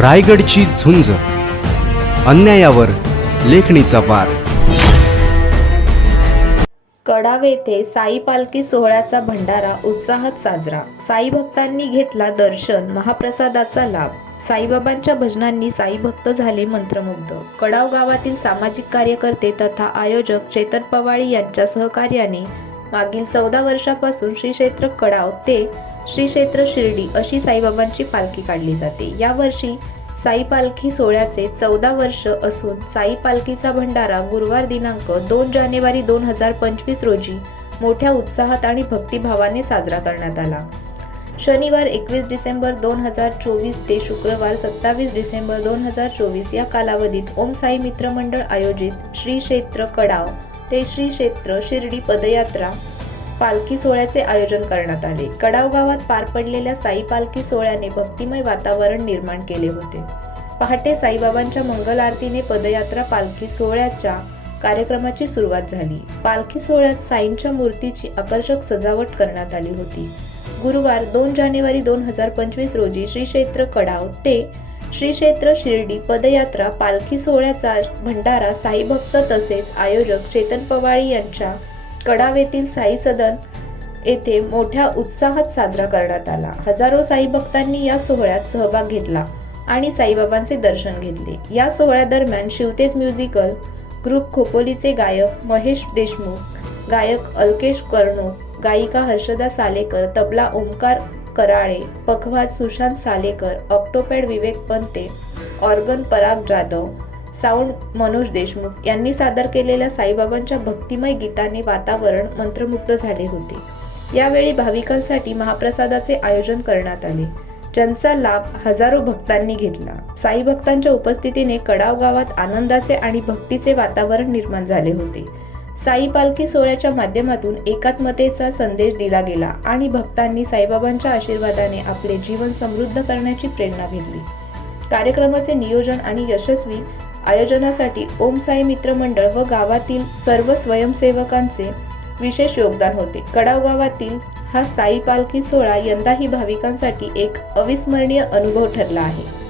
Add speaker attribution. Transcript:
Speaker 1: रायगडची झुंज. अन्यायावर लेखणीचा वार.
Speaker 2: कडाव येथे साई पालखी सोहळ्याचा भंडारा उत्साहात साजरा. साई भक्तांनी घेतला दर्शन महाप्रसादाचा लाभ. साईबाबांच्या भजनांनी साई भक्त झाले मंत्रमुग्ध. कडाव गावातील सामाजिक कार्यकर्ते तथा आयोजक चेतन पवाळी यांच्या सहकार्याने मागील चौदा वर्षापासून श्री क्षेत्र कडाव ते श्री क्षेत्र शिर्डी अशी साईबाबांची पालखी काढली जाते. यावर्षी साई पालखी सोहळ्याचे चौदा वर्ष असून साई पालखीचा भंडारा गुरुवार दिनांक दोन जानेवारी दोन हजार पंचवीस रोजी मोठ्या उत्साहात आणि भक्तिभावाने साजरा करण्यात आला. शनिवार एकवीस डिसेंबर दोन हजार चोवीस ते शुक्रवार सत्तावीस डिसेंबर दोन हजार चोवीस या कालावधीत ओम साई मित्र मंडळ आयोजित श्री क्षेत्र कडाव ते श्री क्षेत्र शिर्डी पदयात्रा पालखी सोहळ्याचे आयोजन करण्यात आले. कडाव गावात पार पडलेल्या साई पालखी सोहळ्याने भक्तिमय वातावरण निर्माण केले होते. पहाटे साईबाबांच्या मंगल आरतीने पदयात्रा पालखी सोहळ्याच्या कार्यक्रमाची सुरुवात झाली. पालखी सोहळ्यात साईंच्या मूर्तीची आकर्षक सजावट करण्यात आली होती. गुरुवार दोन जानेवारी दोन हजार पंचवीस रोजी श्री क्षेत्र कडाव ते श्री क्षेत्र शिर्डी पदयात्रा पालखी सोहळ्याचा भंडारा साईभक्त तसेच आयोजक चेतन पवाळी यांच्या कडावेतील साई सदन येथे मोठ्या उत्साहात साजरा करण्यात आला. हजारो साई भक्तांनी या सोहळ्यात सहभाग घेतला आणि साईबाबांचे दर्शन घेतले. या सोहळ्यादरम्यान शिवतेज म्युझिकल ग्रुप खोपोलीचे गायक महेश देशमुख गायक अल्केश कर्णो गायिका Harshada Salekar tabla Omkar Karale pakhawaj Sushant Salekar octopad Vivek Pante organ Parag Jadhav sound Manoj Deshmukh यांनी सादर केलेल्या साईबाबांच्या भक्तिमय गीताने वातावरण मंत्रमुग्ध झाले होते. यावेळी भाविकांसाठी महाप्रसादाचे आयोजन करण्यात आले. ज्यांचा लाभ हजारो भक्तांनी घेतला. साई भक्तांच्या उपस्थितीने कडाव गावात आनंदाचे आणि भक्तीचे वातावरण निर्माण झाले होते. साई पालखी सोहळ्याच्या माध्यमातून एकात्मतेचा संदेश दिला गेला आणि भक्तांनी साईबाबांच्या आशीर्वादाने आपले जीवन समृद्ध करण्याची प्रेरणा घेतली. कार्यक्रमाचे नियोजन आणि यशस्वी आयोजनासाठी ओम साई मित्र मंडळ व गावातील सर्व स्वयंसेवकांचे विशेष योगदान होते. कडाव गावातील हा साई पालखी सोहळा यंदाही भाविकांसाठी एक अविस्मरणीय अनुभव ठरला आहे.